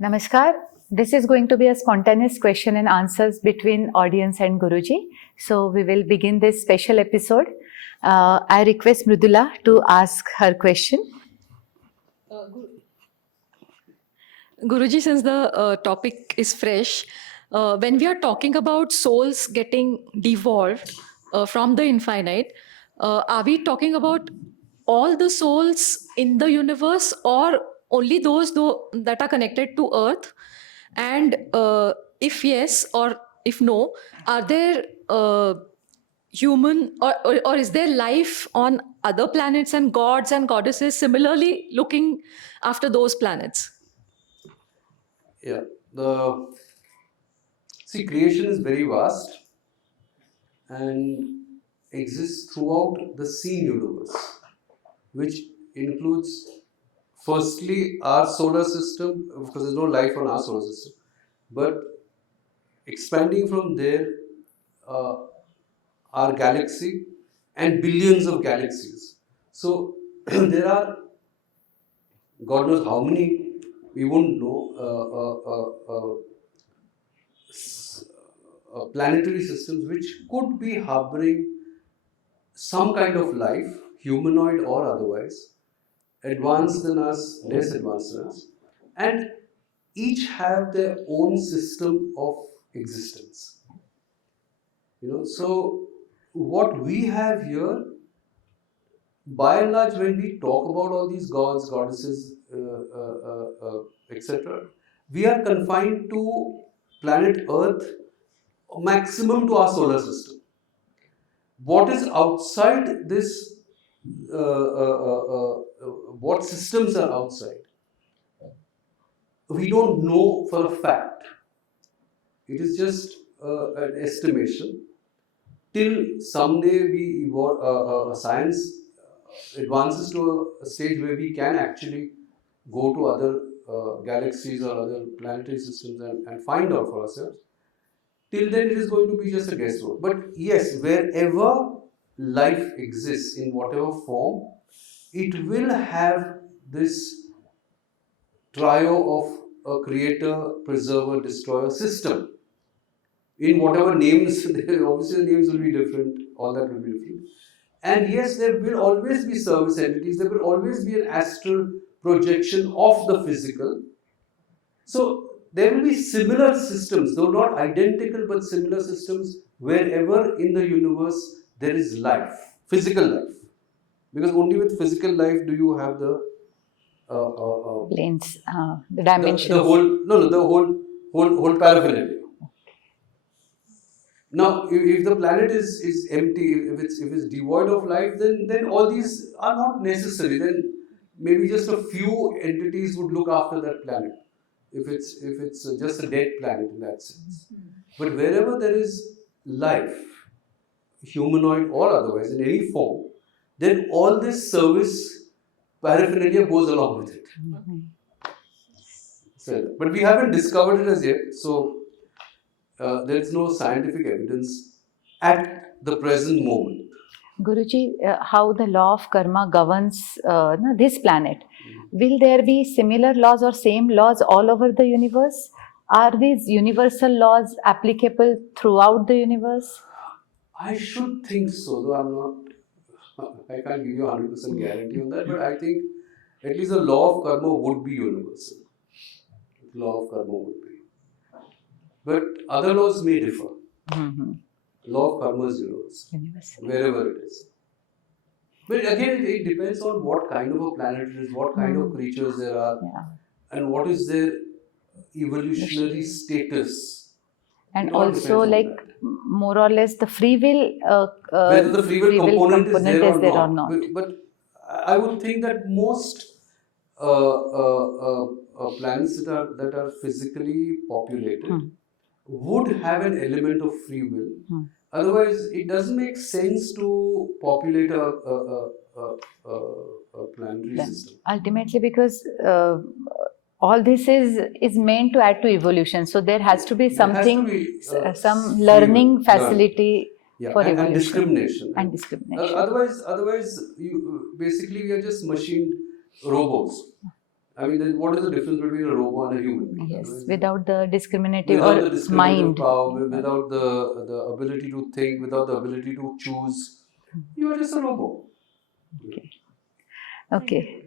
Namaskar. This is going to be a spontaneous question and answers between audience and Guruji. So we will begin this special episode. I request Mridula to ask her question. Guruji, since the topic is fresh, when we are talking about souls getting devolved from the infinite, are we talking about all the souls in the universe or only those that are connected to Earth? And if yes or if no, are there human or is there life on other planets and gods and goddesses similarly looking after those planets? Yeah, creation is very vast and exists throughout the seen universe, which includes firstly our solar system, because there's no life on our solar system, but expanding from there, our galaxy and billions of galaxies. So there are, God knows how many, we won't know, planetary systems which could be harboring some kind of life, humanoid or otherwise, advanced than us, less advanced than us, and each have their own system of existence. So what we have here, by and large, when we talk about all these gods, goddesses, etc., we are confined to planet Earth, maximum to our solar system. What is outside this, what systems are outside, we don't know for a fact. It is just an estimation. Till someday we evolve, science advances to a stage where we can actually go to other galaxies or other planetary systems and find out for ourselves. Till then, it is going to be just a guesswork. But yes, wherever life exists in whatever form, it will have this trio of a creator, preserver, destroyer system. In whatever names, obviously the names will be different, all that will be different. And yes, there will always be service entities, there will always be an astral projection of the physical. So there will be similar systems, though not identical, but similar systems wherever in the universe there is life, physical life. Because only with physical life do you have the Planes, the dimensions. The whole paraphernalia. Now, if the planet is empty, if it's devoid of life, then all these are not necessary. Then maybe just a few entities would look after that planet. If it's just a dead planet in that sense. But wherever there is life, humanoid or otherwise, in any form, then all this service paraphernalia goes along with it. So, but we haven't discovered it as yet. So there is no scientific evidence at the present moment. Guruji, how the law of karma governs this planet. Will there be similar laws or same laws all over the universe? Are these universal laws applicable throughout the universe? I should think so, though I'm not, I can't give you 100% guarantee on that, but I think at least the law of karma would be universal. The law of karma would be. But other laws may differ. Law of karma is universal, wherever it is. But again, it depends on what kind of a planet it is, what kind of creatures there are, and what is their evolutionary status. And also, like, more or less the free will, whether the free will component is there or not. But I would think that most planets that are physically populated would have an element of free will. Otherwise, it doesn't make sense to populate a planetary system. Ultimately, because all this is meant to add to evolution. So there has to be something, some learning facility for evolution. And discrimination. And discrimination. Otherwise, we are just machined robots. I mean, then what is the difference between a robot and a human being? Yes, Otherwise, without the discriminative without or the discriminative mind. power, without the ability to think, without the ability to choose, you are just a robot. Okay.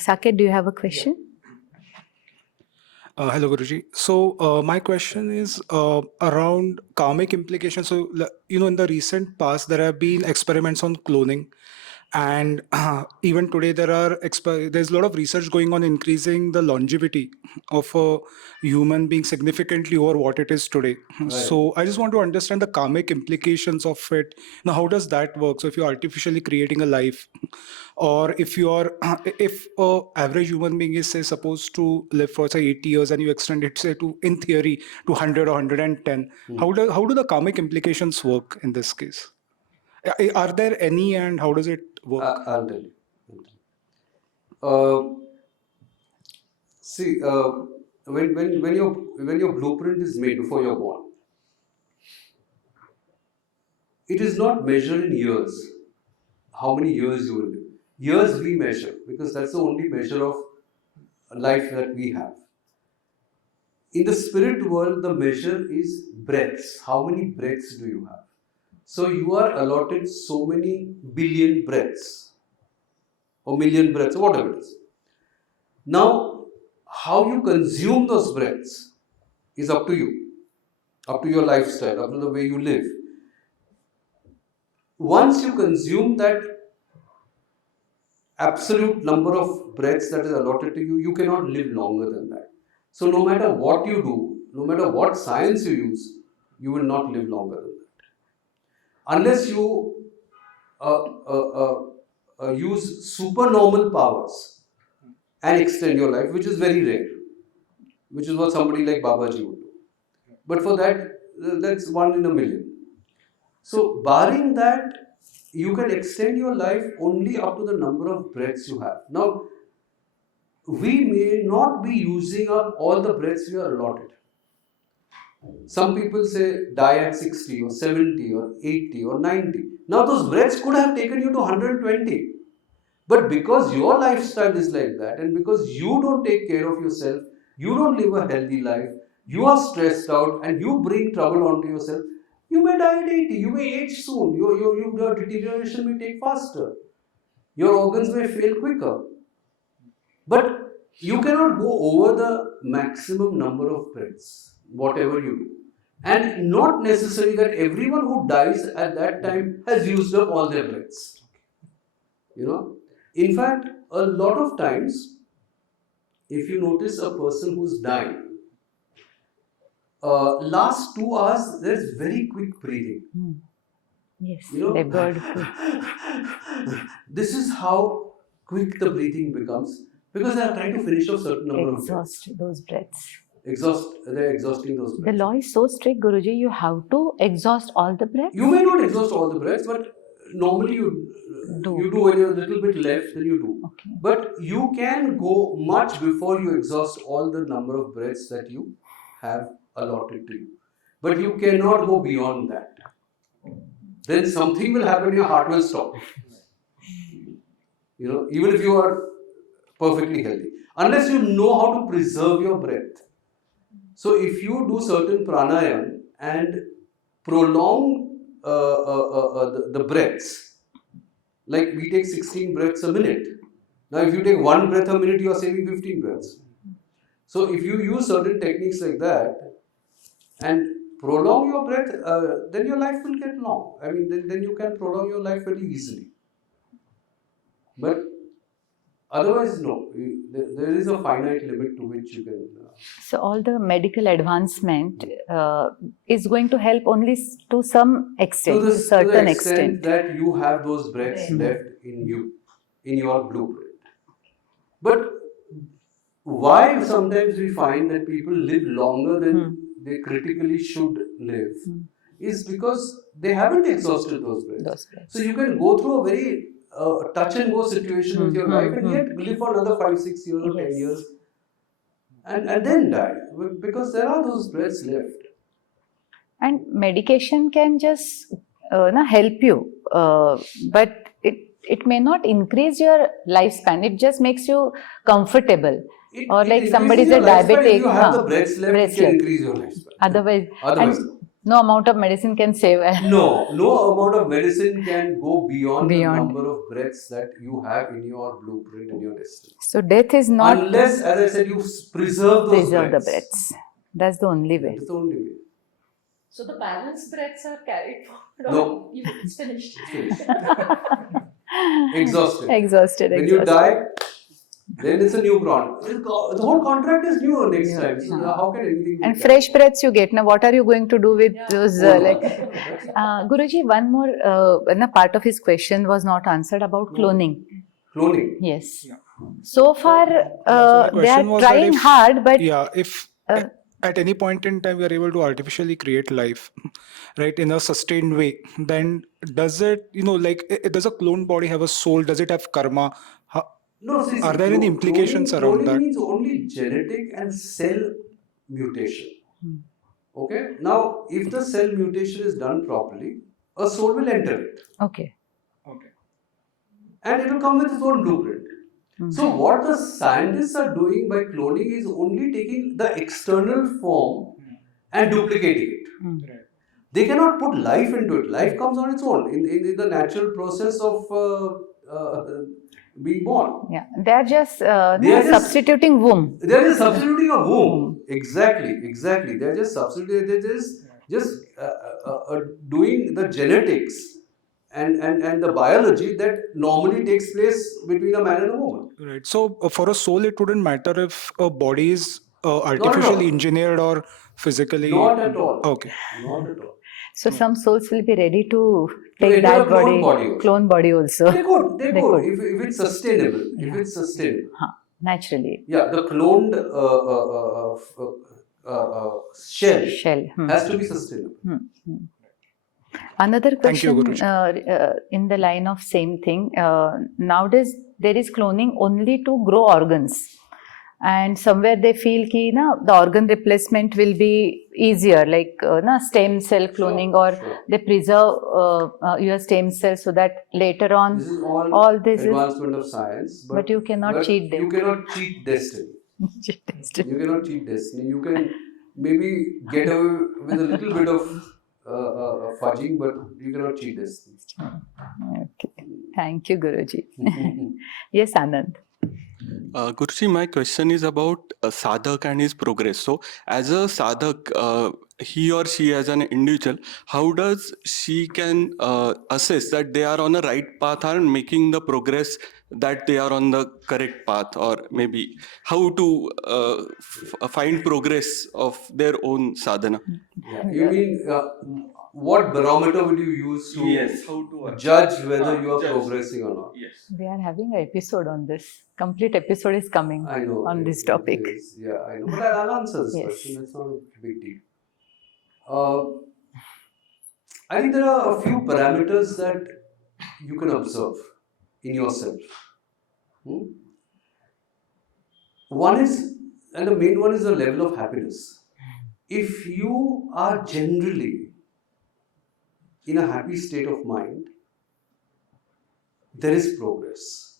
Saket, do you have a question? Hello, Guruji. So, my question is around karmic implications. So, in the recent past, there have been experiments on cloning, and even today, there's a lot of research going on increasing the longevity of a human being significantly over what it is today. Right. So, I just want to understand the karmic implications of it. Now, how does that work? So, if you're artificially creating a life, or if a average human being is say supposed to live for say 80 years and you extend it say to in theory to 100 or 110, how do the karmic implications work in this case? Are there any, and how does it work? I'll tell you. See, when your blueprint is made before you're born, it is not measured in years. How many years you will live? Years we measure because that's the only measure of life that we have. In the spirit world, the measure is breaths. How many breaths do you have? So you are allotted so many billion breaths or million breaths, or whatever it is. Now, how you consume those breaths is up to you, up to your lifestyle, up to the way you live. Once you consume that absolute number of breaths that is allotted to you, you cannot live longer than that. So no matter what you do, no matter what science you use, you will not live longer than that. Unless you use supernormal powers and extend your life, which is very rare, which is what somebody like Babaji would do. But for that, that's 1 in a million. So barring that, you can extend your life only up to the number of breaths you have. Now, we may not be using up all the breaths we are allotted. Some people say die at 60 or 70 or 80 or 90. Now those breaths could have taken you to 120. But because your lifestyle is like that and because you don't take care of yourself, you don't live a healthy life, you are stressed out and you bring trouble onto yourself, you may die at 80, you may age soon, your deterioration may take faster, your organs may fail quicker. But you cannot go over the maximum number of breaths, whatever you do. And not necessarily that everyone who dies at that time has used up all their breaths. In fact, a lot of times, if you notice a person who's dying, last 2 hours, there's very quick breathing. Yes, they've got This is how quick the breathing becomes because they are trying to finish a certain number of breaths. exhaust those breaths. They're exhausting those The breaths. law is so strict, Guruji, you have to exhaust all the breaths? You may not exhaust all the breaths, but normally you do when you're a little bit left, then you do. Okay. But you can go much before you exhaust all the number of breaths that you have allotted to you. But you cannot go beyond that. Then something will happen, your heart will stop. Even if you are perfectly healthy. Unless you know how to preserve your breath. So if you do certain pranayam and prolong the breaths, like we take 16 breaths a minute. Now if you take 1 breath a minute, you are saving 15 breaths. So if you use certain techniques like that and prolong your breath, then your life will get long. I mean, then you can prolong your life very easily. But otherwise, no. There is a finite limit to which you can... So all the medical advancement is going to help only to some extent, to certain to the extent. that you have those breaths left in you, in your blueprint. But why sometimes we find that people live longer than they critically should live is because they haven't exhausted those breaths. So you can go through a very touch and go situation with your life and yet live for another 5, 6 years or 10 years and then die because there are those breaths left. And medication can just help you, but it may not increase your lifespan. It just makes you comfortable. Or like increases somebody's your a lifespan. diabetic, If you have the huh, breaths left, breaths it can left. increase your lifespan. Otherwise, Otherwise, and no amount of medicine can save. no amount of medicine can go beyond the Beyond. number of breaths that you have in your blueprint, in your destiny. So death is not Unless, as I said, you preserve those preserve the breaths. breaths. That's the only way. That is the only way. So the balance breaths are carried forward. No. It's finished. It's finished. Exhausted. Exhausted. When you die, then it's a new contract. The whole contract is new next time. So how can anything be And done? fresh breaths you get. Now, what are you going to do with those? Old Like, ones. That's it. Guruji, one more part of his question was not answered about cloning. Cloning. Yes. So far, So the they question are was that trying if- hard, but Yeah, if at any point in time we are able to artificially create life, right, in a sustained way, then does it, does a clone body have a soul? Does it have karma? No, see, Are there any implications around cloning that? means only genetic and cell mutation. Okay? Now, if the cell mutation is done properly, a soul will enter it. okay. Okay. And it will come with its own blueprint. So, what the scientists are doing by cloning is only taking the external form and duplicating it. They cannot put life into it. Life comes on its own in the natural process of being born. Yeah, they are just They are just- substituting womb. They are just substituting a womb. Exactly. They are just substituting. They are just doing the genetics and the biology that normally takes place between a man and a woman. Right. So for a soul, it wouldn't matter if a body is at all. artificially engineered or physically. Not at all. Okay. Not at all. So some souls will be ready to To take enter that a clone body also. clone body also. They could. If it's sustainable. If it's sustainable. Naturally. Yeah, the cloned shell has to be sustainable. Another Thank you, question in the line of same thing. Nowadays, there is cloning only to grow organs. And somewhere they feel ki, the organ replacement will be easier, like stem cell cloning, or they preserve your stem cells so that later on, This is all this is advancement of science. But you cannot cheat them. You cannot cheat destiny. You cannot cheat destiny. You can maybe get away with a little bit of fudging, but you cannot cheat destiny. Okay. Thank you, Guruji. Yes, Anand. Guruji, my question is about sadhak and his progress. So, as a sadhak, he or she as an individual, how does she can assess that they are on the right path and making the progress, that they are on the correct path, or maybe how to find progress of their own sadhana? Yeah. You mean what barometer would you use to how to judge whether you are progressing or not? Yes. We are having an episode on this. Complete episode is coming I know. on this topic. Yeah, I know. But I'll answer this Yes. question. It's not a big deal. I think there are a few parameters that you can observe in yourself. One is, and the main one is the level of happiness. If you are generally in a happy state of mind, there is progress.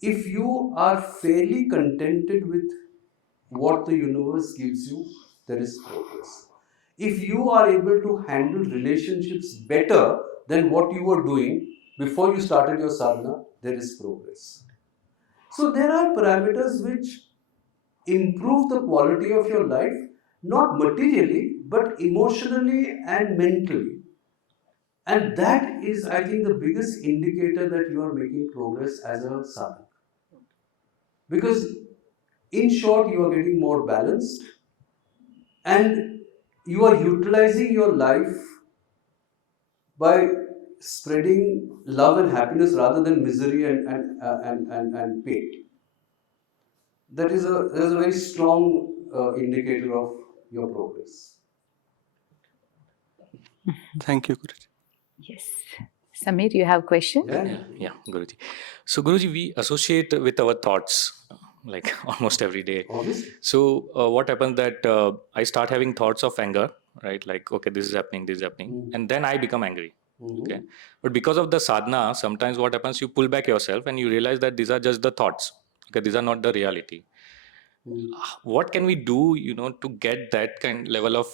If you are fairly contented with what the universe gives you, there is progress. If you are able to handle relationships better than what you were doing before you started your sadhana, there is progress. So there are parameters which improve the quality of your life, not materially, but emotionally and mentally. And that is, I think, the biggest indicator that you are making progress as a sadhak. Because, in short, you are getting more balanced and you are utilizing your life by spreading love and happiness rather than misery and pain. That is a very strong indicator of your progress. Thank you, Guruji. Yes. Samir, you have a question? Yeah, Guruji. So, Guruji, we associate with our thoughts like almost every day. Obviously. So, what happens that I start having thoughts of anger, right? Like, okay, this is happening, and then I become angry. Okay, but because of the sadhana, sometimes what happens, you pull back yourself and you realize that these are just the thoughts. Okay, these are not the reality. What can we do, to get that kind level of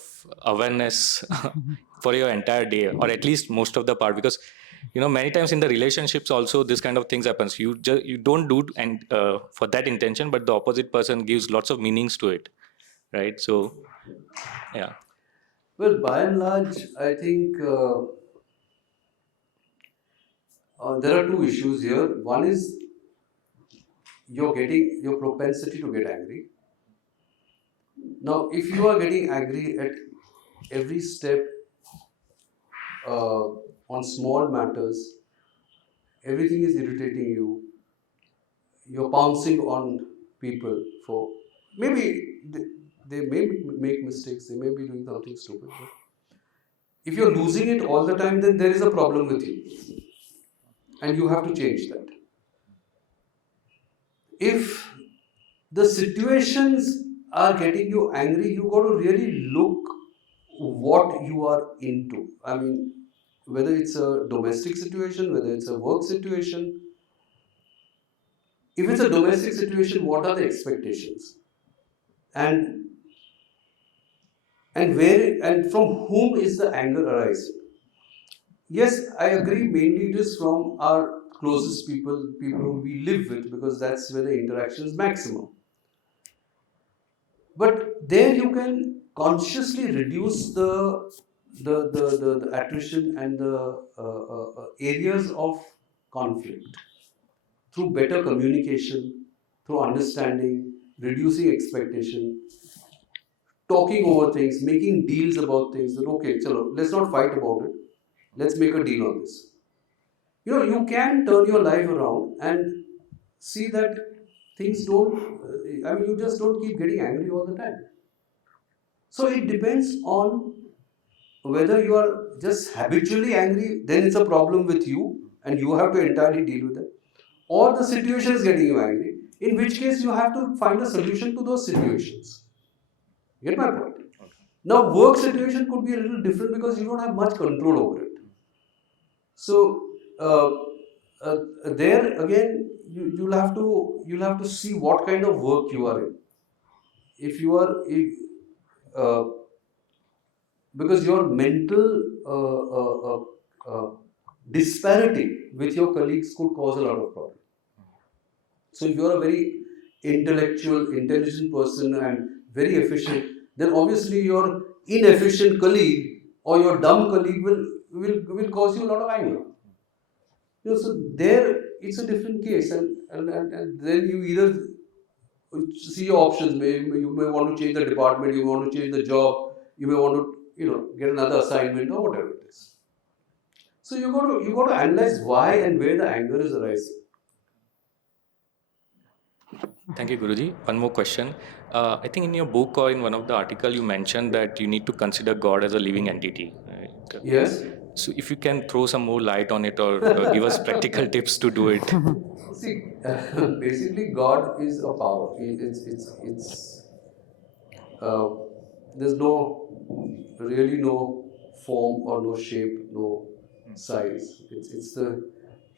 awareness for your entire day, or at least most of the part? Because many times in the relationships also this kind of things happens. You don't do and for that intention, but the opposite person gives lots of meanings to it, right? So yeah. Well, by and large, I think there are two issues here. One is your propensity to get angry. Now, if you are getting angry at every step on small matters, everything is irritating you, you're pouncing on people for maybe they may make mistakes, they may be doing something stupid. But if you're losing it all the time, then there is a problem with you, and you have to change that. If the situations are getting you angry, you got to really look what you are into. I mean, whether it's a domestic situation, whether it's a work situation. If it's a domestic situation, what are the expectations? And from whom is the anger arising? Yes, I agree, mainly it is from our closest people, people who we live with, because that's where the interaction is maximum. But there you can consciously reduce the attrition and the areas of conflict through better communication, through understanding, reducing expectation, talking over things, making deals about things. That okay, chalo, let's not fight about it. Let's make a deal on this. You can turn your life around and see that things don't. You just don't keep getting angry all the time. So it depends on whether you are just habitually angry, then it's a problem with you and you have to entirely deal with it, or the situation is getting you angry, in which case you have to find a solution to those situations. Get my point? Now, work situation could be a little different because you don't have much control over it. So, uh, there again, you'll have to see what kind of work you are in. If you are, uh, because your mental disparity with your colleagues could cause a lot of problems. So if you are a very intellectual, intelligent person and very efficient, then obviously your inefficient colleague or your dumb colleague will cause you a lot of anger. So there it's a different case, and then you either see your options. You may want to change the department, you want to change the job, you may want to get another assignment or whatever it is. So you got to analyze why and where the anger is arising. Thank you, Guruji. One more question. I think in your book or in one of the article you mentioned that you need to consider God as a living entity. Right? Yes. So if you can throw some more light on it, or give us practical tips to do it. See, basically, God is a power. It's uh, there's really no form or no shape, no size. It's the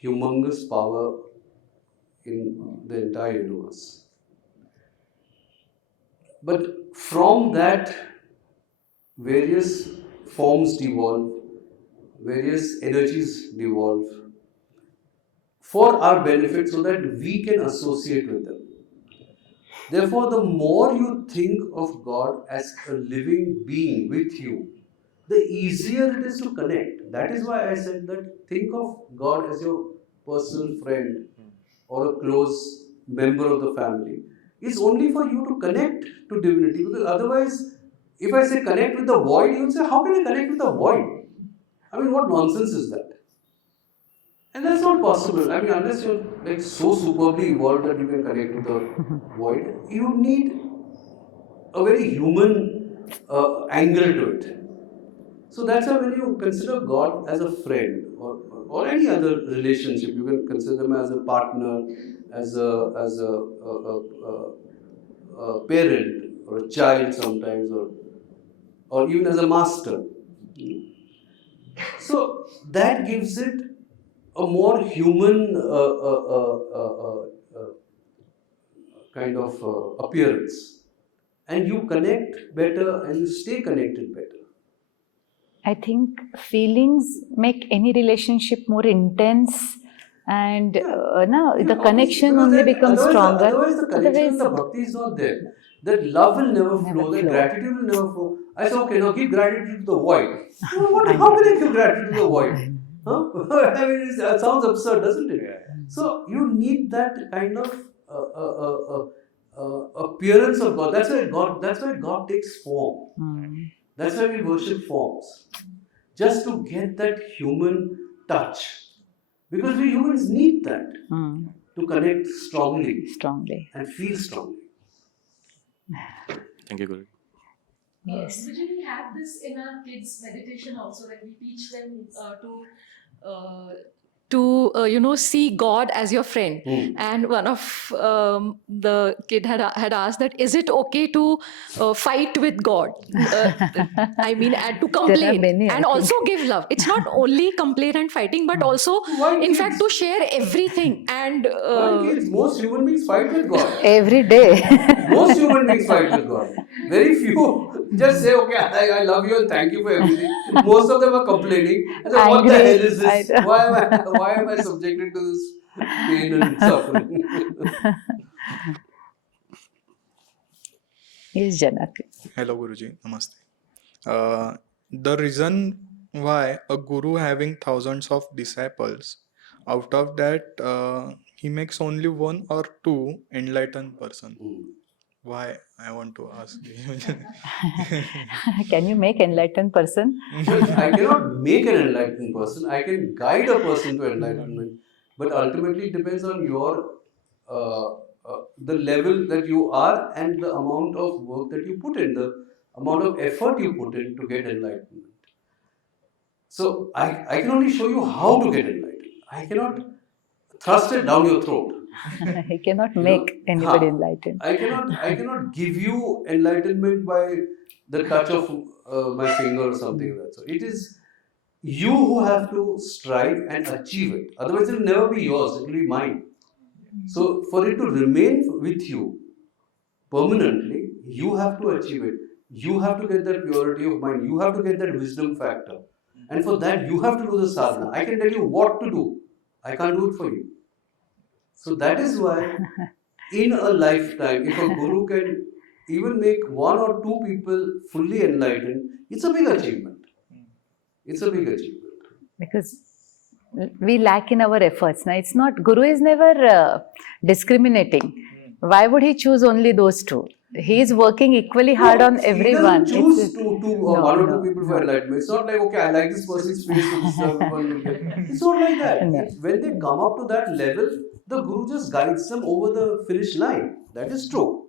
humongous power in the entire universe. But from that, various forms devolve, various energies devolve for our benefit so that we can associate with them. Therefore, the more you think of God as a living being with you, the easier it is to connect. That is why I said that think of God as your personal friend or a close member of the family. It's only for you to connect to divinity, because otherwise, if I say connect with the void, you'll say, how can I connect with the void? I mean, what nonsense is that? And that's not possible. I mean, unless you're like so superbly evolved that you can connect with the void, you need a very human angle to it. So that's why when you consider God as a friend or any other relationship, you can consider them as a partner, as a parent or a child sometimes, or even as a master. So that gives it a more human kind of appearance, and you connect better and you stay connected better. I think feelings make any relationship more intense, and the connection Because only then becomes stronger. otherwise the connection and the Otherwise, bhakti is not there. That love will never Never flow, that flow. gratitude will never flow. I say, okay, now give gratitude to the void. How can I give gratitude to the void? Huh? I mean, it sounds absurd, doesn't it? So you need that kind of appearance of God. That's why God takes form. Mm. That's why we worship forms. Just to get that human touch. Because we humans need that Mm. to connect strongly Strongly. and feel strongly. Thank you, Guru. Yes. Guruji, we have this in our kids' meditation also, when we teach them to see God as your friend. And one of the kid had asked that, is it okay to fight with God? I mean, and to There are complain many, I and think. also give love. It's not only complain and fighting, but also, Why in kids? fact, to share everything. And Why kids? Most human beings fight with God. Every day. Most human beings fight with God. Very few just say, okay, I love you and thank you for everything. Most of them are complaining. They say, what the Angry. hell is this? I know. Why am I subjected to this pain and suffering? Yes, Janak. Hello, Guruji. Namaste. The reason why a guru having thousands of disciples, out of that, he makes only one or two enlightened person. Why? I want to ask you. Can you make enlightened person? Well, I cannot make an enlightened person. I can guide a person to enlightenment, but ultimately it depends on your the level that you are and the amount of work that you put in, the amount of effort you put in to get enlightenment. So I can only show you how to get enlightened. I cannot thrust it down your throat. He cannot You make know? anybody Ha. enlightened. I cannot give you enlightenment by the touch of my finger or something like that. So it is you who have to strive and achieve it. Otherwise, it will never be yours. It will be mine. So for it to remain with you permanently, you have to achieve it. You have to get that purity of mind. You have to get that wisdom factor. And for that, you have to do the sadhana. I can tell you what to do. I can't do it for you. So that is why, in a lifetime, if a guru can even make one or two people fully enlightened, it's a big achievement. It's a big achievement. Because we lack in our efforts. Now, it's not, Guru is never discriminating. Why would he choose only those two? He is working equally hard on everyone. He doesn't choose It's- one or two people for enlightenment. It's not like, okay, I like this person's face, so this one will get. It's not like that. No. When they come up to that level, the guru just guides them over the finish line. That is true.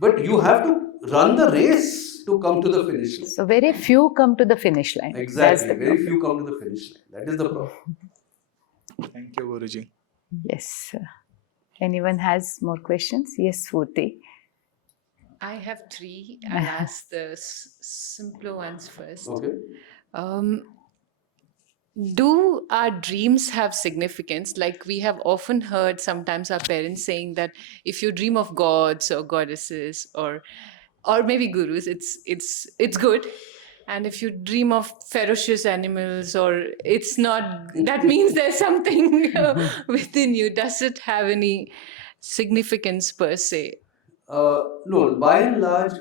But you have to run the race to come to the finish line. So very few come to the finish line. That's Exactly. the Very problem. few come to the finish line. That is the problem. Thank you, Guruji. Yes. Anyone has more questions? Yes, Swati. I have three. I'll ask the simpler ones first. Okay. Do our dreams have significance? Like we have often heard sometimes our parents saying that if you dream of gods or goddesses or maybe gurus, it's good. And if you dream of ferocious animals or it's not, that means there's something within you. Does it have any significance per se? No, by and large,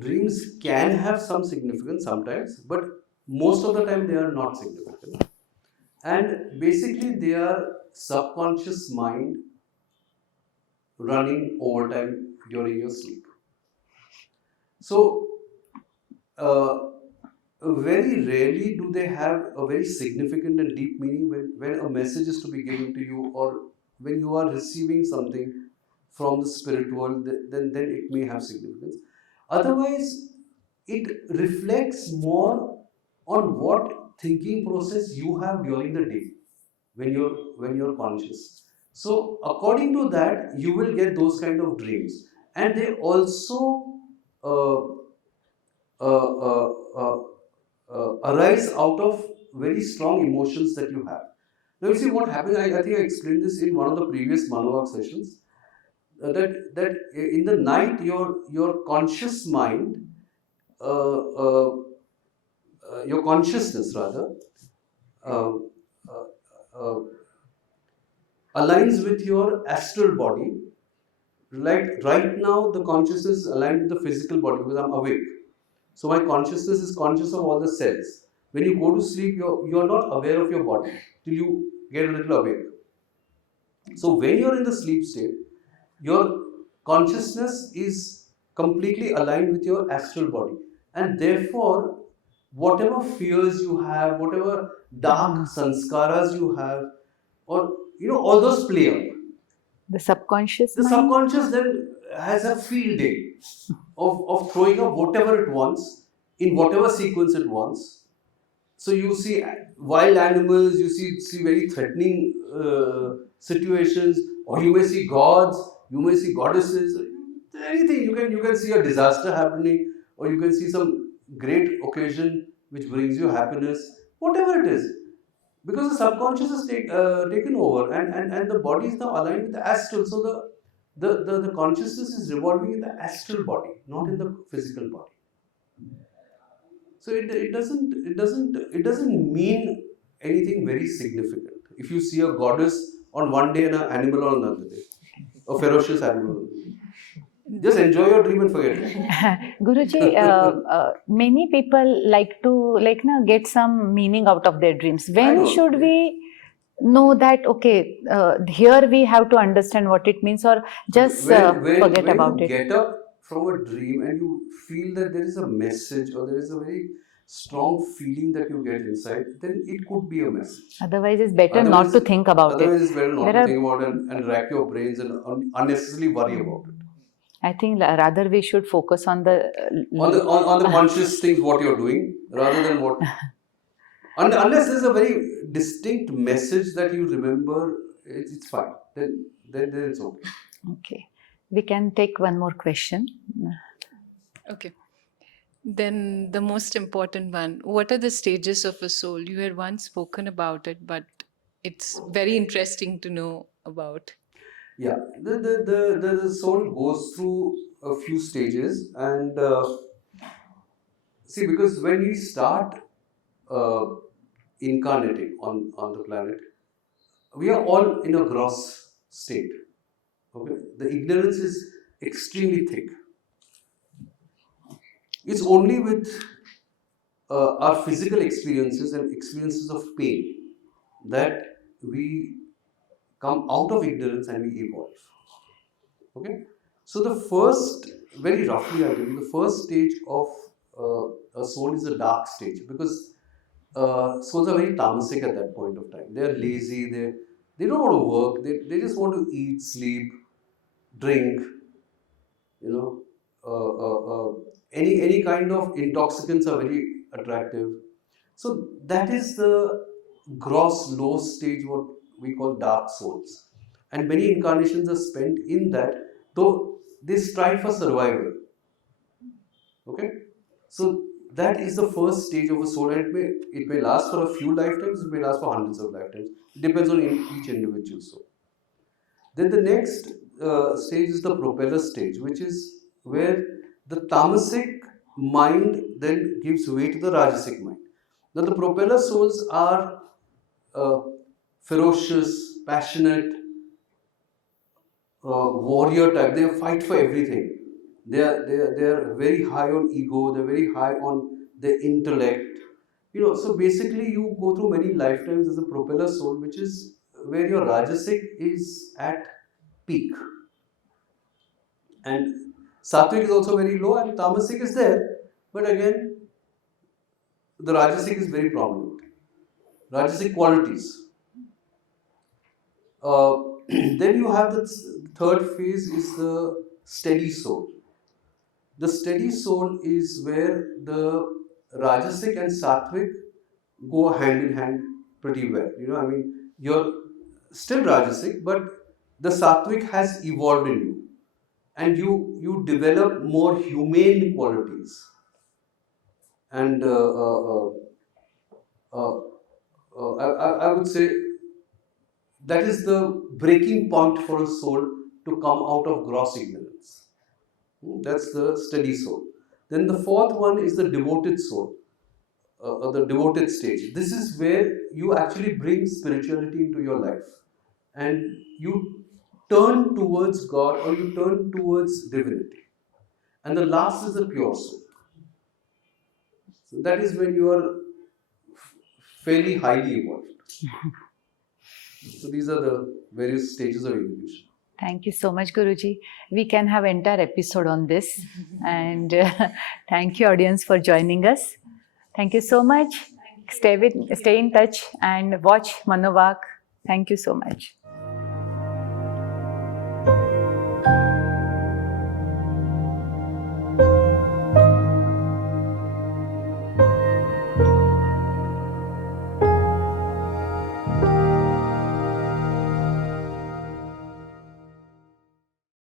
dreams can have some significance sometimes, but most of the time they are not significant. And basically, they are subconscious mind running overtime during your sleep. So, uh, very rarely do they have a very significant and deep meaning when a message is to be given to you or when you are receiving something from the spirit world, then it may have significance. Otherwise, it reflects more on what thinking process you have during the day when you're conscious. So according to that, you will get those kind of dreams, and they also uh, uh, uh, uh, arise out of very strong emotions that you have. Now you see what happens. I think I explained this in one of the previous MANOVAAC sessions. That in the night your conscious mind, uh, uh, your consciousness rather, uh, uh, uh, aligns with your astral body. Like right now, the consciousness is aligned with the physical body because I'm awake. So my consciousness is conscious of all the cells. When you go to sleep, you're not aware of your body till you get a little awake. So when you're in the sleep state, your consciousness is completely aligned with your astral body, and therefore, whatever fears you have, whatever dark sanskaras you have, or all those play up. The subconscious The mind. subconscious then has a field day of throwing up whatever it wants in whatever sequence it wants. So you see wild animals, you see very threatening situations, or you may see gods, you may see goddesses, anything. You can see a disaster happening, or you can see some great occasion which brings you happiness, whatever it is. Because the subconscious is taken over, and the body is now aligned with the astral. So the consciousness is revolving in the astral body, not in the physical body. So it doesn't mean anything very significant. If you see a goddess on one day and an animal on another day, a ferocious animal, just enjoy your dream and forget it. Guruji, many people like to get some meaning out of their dreams. When know. should we know that here we have to understand what it means, or just forget when about you it? get up from a dream and you feel that there is a message or there is a very strong feeling that you get inside, then it could be a message. Otherwise, it's better not to think about it. Otherwise, it's better not There to are- think about it and rack your brains and unnecessarily worry about it. I think rather we should focus on the On the conscious things what you're doing rather than what. Unless there's a very distinct message that you remember, it's fine. Then it's okay. Okay, we can take one more question. Okay. Then the most important one, what are the stages of a soul? You had once spoken about it, but it's very interesting to know about. Yeah, the soul goes through a few stages, and see, because when we start uh, incarnating on the planet, we are all in a gross state. Okay, the ignorance is extremely thick. It's only with our physical experiences and experiences of pain that we come out of ignorance and we evolve. Okay, so the first, very roughly, I'll tell you, the first stage of a soul is a dark stage, because souls are very tamasic at that point of time. They are lazy. They don't want to work. They just want to eat, sleep, drink. You know, any kind of intoxicants are very attractive. So that is the gross low stage, what we call dark souls, and many incarnations are spent in that, though they strive for survival. Okay, so that is the first stage of a soul, and it may last for a few lifetimes, it may last for hundreds of lifetimes. It depends on each individual soul. Then the next stage is the propeller stage, which is where the tamasic mind then gives way to the rajasic mind. Now the propeller souls are uh, ferocious, passionate, warrior type. They fight for everything. They are very high on ego. They're very high on their intellect. So basically, you go through many lifetimes as a propeller soul, which is where your rajasic is at peak, and sattvic is also very low, and tamasic is there. But again, the rajasic is very prominent. Rajasic qualities. Then you have the third phase is the steady soul. The steady soul is where the Rajasic and Sattvic go hand in hand pretty well. I mean, you're still Rajasic, but the Sattvic has evolved in you, and you develop more humane qualities. and I would say that is the breaking point for a soul to come out of gross ignorance. That's the steady soul. Then the fourth one is the devoted soul, the devoted stage. This is where you actually bring spirituality into your life and you turn towards God or you turn towards divinity. And the last is the pure soul. So that is when you are fairly highly evolved. So these are the various stages of evolution. Thank you so much, Guruji. We can have entire episode on this. And thank you, audience, for joining us. Thank you so much. Stay in touch and watch MANOVAAC. Thank you so much.